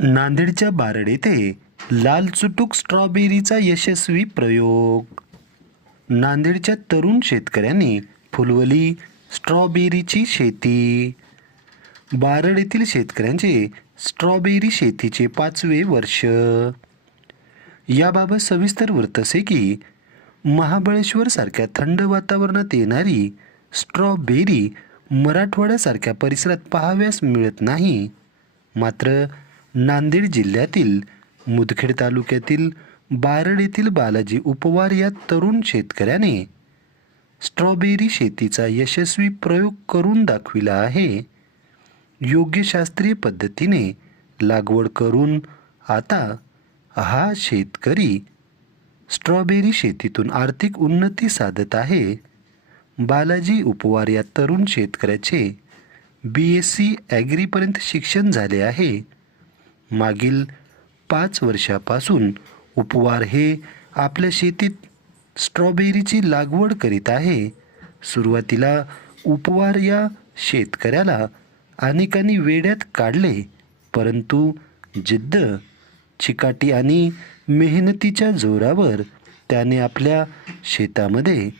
नांदेडच्या बारड येथे लाल चुटूक स्ट्रॉबेरीचा यशस्वी प्रयोग. नांदेडच्या तरुण शेतकऱ्यांनी फुलवली स्ट्रॉबेरीची शेती. बारड येथील शेतकऱ्यांचे स्ट्रॉबेरी शेतीचे पाचवे वर्ष. याबाबत सविस्तर वृत्त असे की महाबळेश्वरसारख्या थंड वातावरणात येणारी स्ट्रॉबेरी मराठवाड्यासारख्या परिसरात पाहाव्यास मिळत नाही. मात्र नांदेड जिल्ह्यातील मुदखेड तालुक्यातील बारड येथील बालाजी उपवार या तरुण शेतकऱ्याने स्ट्रॉबेरी शेतीचा यशस्वी प्रयोग करून दाखविला आहे. योग्य शास्त्रीय पद्धतीने लागवड करून आता हा शेतकरी स्ट्रॉबेरी शेतीतून आर्थिक उन्नती साधत आहे. बालाजी उपवार या तरुण शेतकऱ्याचे बी एस सी ॲग्रीपर्यंत शिक्षण झाले आहे. मागील पाच वर्षापासून उपवार हे आपल्या शेतीत स्ट्रॉबेरीची लागवड करीत आहे. सुरुवातीला उपवार या शेतकऱ्याला अनेकांनी वेड्यात काढले परंतु जिद्द चिकाटी आणि मेहनतीच्या जोरावर त्याने आपल्या शेतामध्ये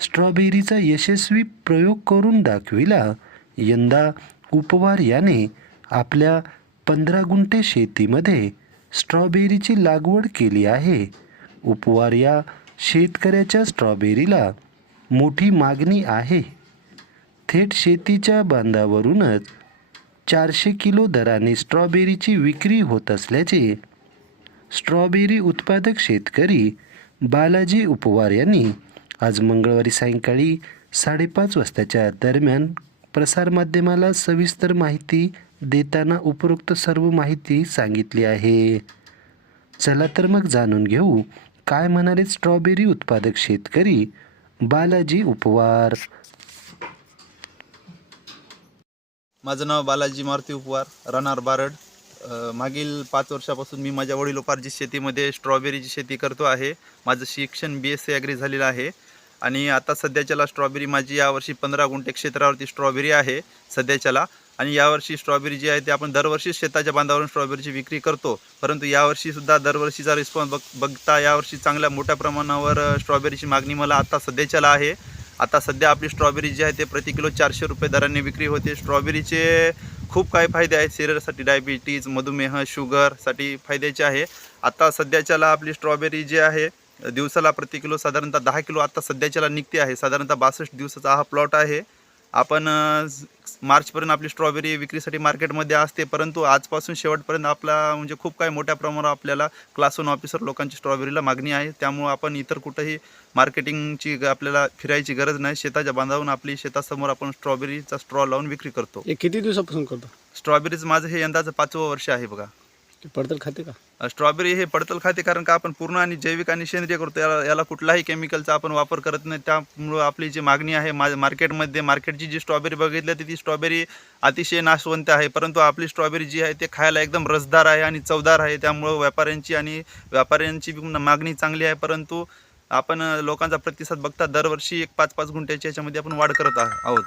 स्ट्रॉबेरीचा यशस्वी प्रयोग करून दाखविला. यंदा उपवार याने आपल्या पंधरा गुंठे शेतीमध्ये स्ट्रॉबेरीची लागवड केली आहे. उपवार या शेतकऱ्याच्या स्ट्रॉबेरीला मोठी मागणी आहे. थेट शेतीच्या बांधावरूनच चारशे किलो दराने स्ट्रॉबेरीची विक्री होत असल्याचे स्ट्रॉबेरी उत्पादक शेतकरी बालाजी उपवार यांनी आज मंगळवारी सायंकाळी साडेपाच वाजताच्या दरम्यान प्रसारमाध्यमाला सविस्तर माहिती देताना उपरोक्त सर्व माहिती सांगितली आहे. चला तर मग जाणून घेऊ काय म्हणाले स्ट्रॉबेरी उत्पादक शेतकरी? बालाजी उपवार. माझं नाव बालाजी मारुती उपवार राहणार बारड. मागील पाच वर्षापासून मी माझ्या वडिलोपार्जित शेतीमध्ये स्ट्रॉबेरीची शेती करतो आहे. माझं शिक्षण बी एस सी ॲग्री झालेलं आहे. आणि आता सध्याच्याला स्ट्रॉबेरी माझी यावर्षी पंधरा गुंठे क्षेत्रावरती स्ट्रॉबेरी आहे सध्याच्याला. आणि यावर्षी स्ट्रॉबेरी जी आहे ते आपण दरवर्षी शेताच्या बांधावरून स्ट्रॉबेरीची विक्री करतो. परंतु यावर्षीसुद्धा दरवर्षीचा रिस्पॉन्स बघ बघता यावर्षी चांगल्या मोठ्या प्रमाणावर स्ट्रॉबेरीची मागणी मला आता सध्याच्याला आहे. आता सध्या आपली स्ट्रॉबेरी जी आहे ते प्रति किलो चारशे रुपये दराने विक्री होते. स्ट्रॉबेरीचे खूप काही फायदे आहेत. शरीरासाठी डायबिटीज मधुमेह शुगरसाठी फायद्याचे आहे. आता सध्याच्याला आपली स्ट्रॉबेरी जी आहे दिवसाला प्रति किलो साधारणतः दहा किलो आता सध्याच्याला निघते आहे. साधारणतः बासष्ट दिवसाचा हा प्लॉट आहे. आपण मार्चपर्यंत आपली स्ट्रॉबेरी विक्रीसाठी मार्केटमध्ये असते परंतु आजपासून शेवटपर्यंत आपला म्हणजे खूप काही मोठ्या प्रमाणावर आपल्याला क्लास वन ऑफिसर लोकांची स्ट्रॉबेरीला मागणी आहे. त्यामुळं आपण इतर कुठंही मार्केटिंगची आपल्याला फिरायची गरज नाही. शेताच्या बांधावून आपली शेतासमोर आपण स्ट्रॉबेरीचा स्ट्रॉ लावून विक्री करतो. हे किती दिवसापासून करतो? स्ट्रॉबेरीचं माझं हे यंदाचं पाचवं वर्ष आहे बघा. पडतल खाते का? स्ट्रॉबेरी हे पडतल खाते कारण का आपण पूर्ण आणि जैविक आणि सेंद्रिय करतो याला याला कुठलाही केमिकलचा आपण वापर करत नाही. त्यामुळं आपली जी मागणी आहे मा मार्केटमध्ये मार्केटची जी स्ट्रॉबेरी बघितली ती ती स्ट्रॉबेरी अतिशय नाशवंत आहे. परंतु आपली स्ट्रॉबेरी जी आहे ते खायला एकदम रसदार आहे आणि चवदार आहे. त्यामुळं व्यापाऱ्यांची आणि व्यापाऱ्यांची मागणी चांगली आहे. परंतु आपण लोकांचा प्रतिसाद बघता दरवर्षी एक पाच पाच गुंठ्याच्या याच्यामध्ये आपण वाढ करत आहोत.